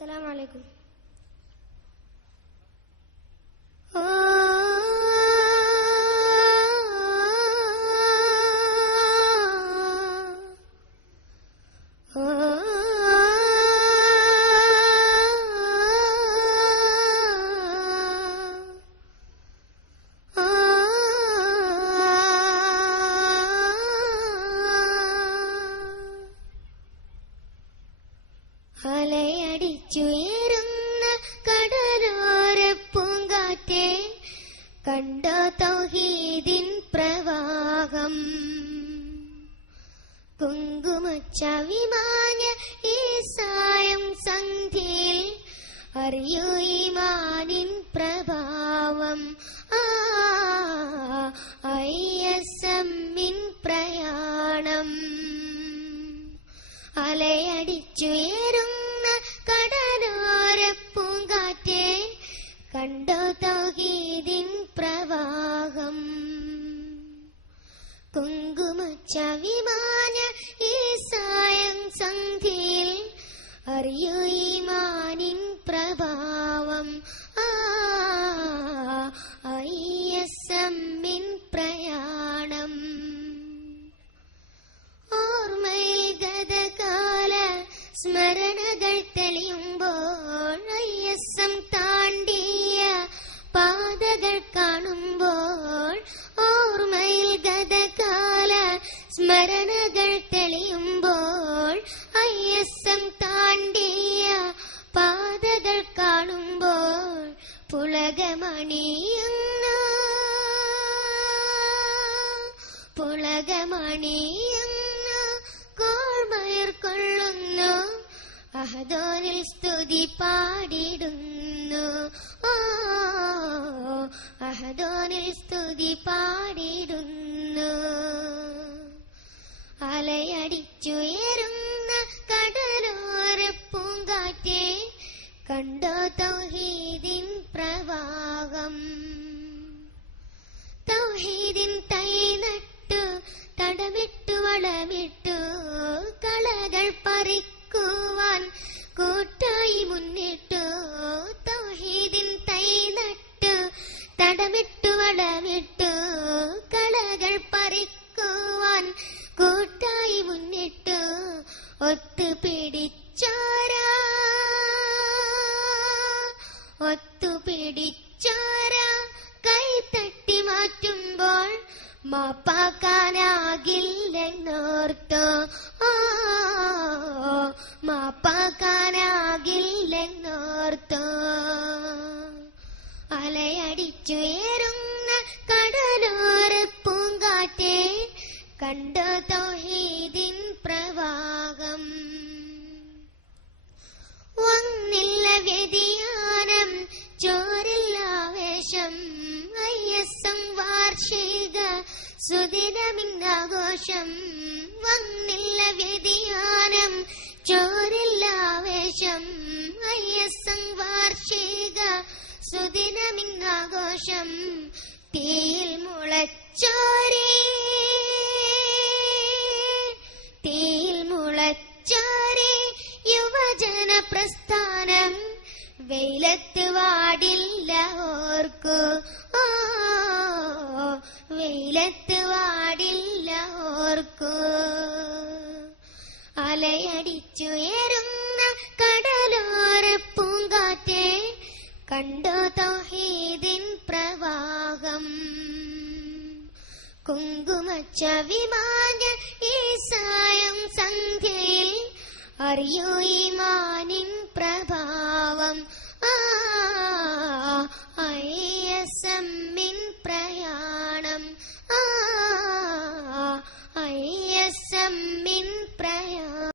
السلام عليكم. അലയടിച്ചുയരുന്ന കടലോര പൂങ്കാറ്റെ കണ്ടോ തൗഹീദിൻ പ്രവാഹം. കുങ്കുമച്ചവിമാഞ്ഞ ഈ സായം സന്ധ്യയിൽ അറിയൂ ഈമാനിൻ പ്രഭാവം. ആ പ്രയാണം. അലയടിച്ചുയരുന്ന തൗഹീദിൻ പ്രവാഹം. കുങ്കുമച്ചവിമാന ഈ സായം സന്ധ്യയിൽ അറിയൂ ഈമാനിൻ പ്രഭാവം. ആ ഐ എസ് പ്രയാണം. ഓർമ്മയിൽ ഗതകാല സ്മരണകൾ തെളിയുമ്പോൾ ഐ എസ് എം താണ്ടിയ പാതകൾ കാണുമ്പോൾ ഓർമ്മയിൽ ഗതകാല സ്മരണകൾ തെളിയുമ്പോൾ ഐ എസ് എം താണ്ടിയ പാതകൾ കാണുമ്പോൾ പുളകമണിയുന്ന പുളകമണിയുന്ന കോൾമയർ കൊള്ളുന്നു. അഹദോനിൽ സ്തുതി പാടിടുന്നു. ഓ സ്തുതി പാടിടുന്നു. അലയടിച്ചുയരുന്ന കടലോര പൂങ്കാറ്റെ കണ്ടോ തൗഹീദിൻ പ്രവാഹം? തൗഹീദിൻ തൈ നട്ടു തടമിട്ടു വളമിട്ടു കളകൾ പറിക്കുവാൻ കളകൾ പറിക്കുവാൻ കൂട്ടായി മുന്നിട്ടു ഒത്തുപിടിച്ചോരാ? ഒത്തുപിടിച്ചോരാ? കൈ തട്ടി മാറ്റുമ്പോൾ മാപ്പാക്കാനാകില്ലെന്നോർത്തോ? മാപ്പാക്കാനാകില്ലെന്നോർത്തോ? അലയടിച്ചു അലയടിച്ചുയരുന്ന കണ്ടോ തൗഹീദിൻ പ്രവാഹം. വന്നില്ല വ്യതിയാനം ചോരില്ല ആവേശം ഐ എസ് വാർഷിക സുദിനമിന്നാഘോഷം. വന്നില്ല വ്യതിയാനം ചോരില്ല ആവേശം ഐ എസ് എം വാർഷിക സുദിനമിന്നാഘോഷം. തീയിൽ വെയിലത്ത് വാടില്ല ഓർക്കു. വെയിലത്ത് വാടില്ല ഓർക്കു. അലയടിച്ചുയരുന്ന കടലോര പൂങ്കാറ്റെ കണ്ടോ തൗഹീദിൻ പ്രവാഹം. കുങ്കുമച്ചവിമാഞ്ഞ ഈ സായം സന്ധ്യയിൽ അറിയൂ ഈമാനിൻ